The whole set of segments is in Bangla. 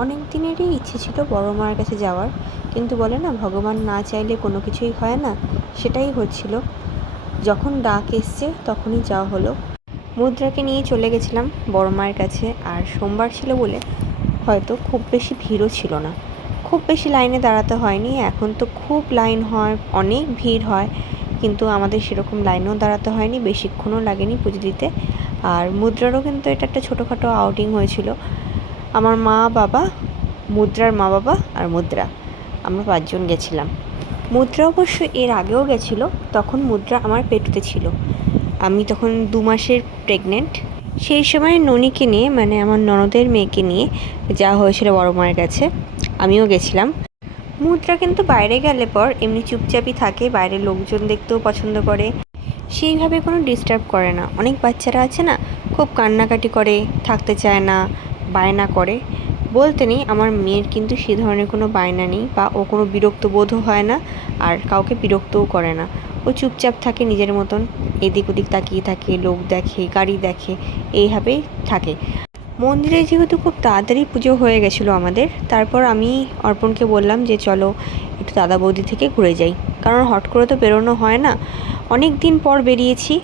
অনেক দিনেরই ইচ্ছে ছিল বড় মার কাছে যাওয়ার, কিন্তু বলে না ভগবান না চাইলে কোনো কিছুই হয় না, সেটাই হচ্ছিল। যখন ডাক এসছে তখনই যাওয়া হলো। মুদ্রাকে নিয়ে চলে গেছিলাম বড় মায়ের কাছে, আর সোমবার ছিল বলে হয়তো খুব বেশি ভিড়ও ছিল না, খুব বেশি লাইনে দাঁড়াতে হয়নি। এখন তো খুব লাইন হয়, অনেক ভিড় হয়, কিন্তু আমাদের সেরকম লাইনেও দাঁড়াতে হয়নি, বেশিক্ষণও লাগেনি পুজো দিতে। আর মুদ্রারও কিন্তু এটা একটা ছোটোখাটো আউটিং হয়েছিল। আমার মা বাবা, মুদ্রার মা বাবা আর মুদ্রা, আমরা 5 জন গেছিলাম। মুদ্রা অবশ্য এর আগেও গেছিলো, তখন মুদ্রা আমার পেটুতে ছিল, আমি তখন 2 মাসের প্রেগনেন্ট। সেই সময় ননিকে নিয়ে, মানে আমার ননদের মেয়েকে নিয়ে যাওয়া হয়েছিল বড় মায়ের কাছে, আমিও গেছিলাম। মুদ্রা কিন্তু বাইরে গেলে পর এমনি চুপচাপই থাকে, বাইরের লোকজন দেখতেও পছন্দ করে, সেইভাবে কোনো ডিস্টার্ব করে না। অনেক বাচ্চারা আছে না, খুব কান্নাকাটি করে, থাকতে চায় না, বায়না করে। বলতে নেই, আমার মেয়ের কিন্তু সে ধরনের কোনো বায়না নেই, বা ও কোনো বিরক্ত বোধও হয় না, আর কাউকে বিরক্তও করে না। ও চুপচাপ থাকে নিজের মতন, এদিক ওদিক তাকিয়ে থাকে, লোক দেখে, গাড়ি দেখে, এইভাবেই থাকে। মন্দিরে যেহেতু খুব তাড়াতাড়ি পুজো হয়ে গেছিলো আমাদের, তারপর আমি অর্পণকে বললাম যে চলো একটু দাদা বৌদি থেকে ঘুরে যাই, কারণ হট করে তো বেরোনো হয় না। অনেক দিন পর বেরিয়েছি,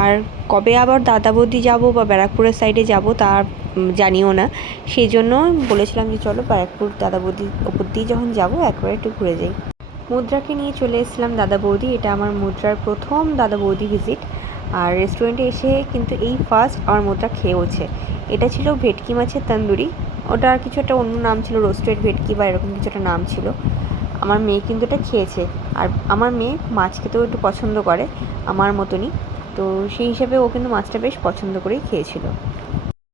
আর কবে আবার দাদা বৌদি যাবো বা ব্যারাকপুরের সাইডে যাব তা জানিও না। সেই জন্য বলেছিলাম যে চলো ব্যারাকপুর দাদা বৌদির ওপর দিয়ে যখন যাবো একবার একটু ঘুরে যাই। মুদ্রাকে নিয়ে চলে এসেছিলাম দাদা বৌদি, এটা আমার মুদ্রার প্রথম দাদা বৌদি ভিজিট। আর রেস্টুরেন্টে এসে কিন্তু এই ফার্স্ট আমার মুদ্রা খেয়েওছে। এটা ছিল ভেটকি মাছের তন্দুরি, ওটা আর কিছু একটা অন্য নাম ছিল, রোস্টেড ভেটকি বা এরকম কিছু একটা নাম ছিল। আমার মেয়ে কিন্তু এটা খেয়েছে, আর আমার মেয়ে মাছ খেতেও একটু পছন্দ করে আমার মতনই, তো সেই হিসাবে ও কিন্তু মাছটা বেশ পছন্দ করেই খেয়েছিল।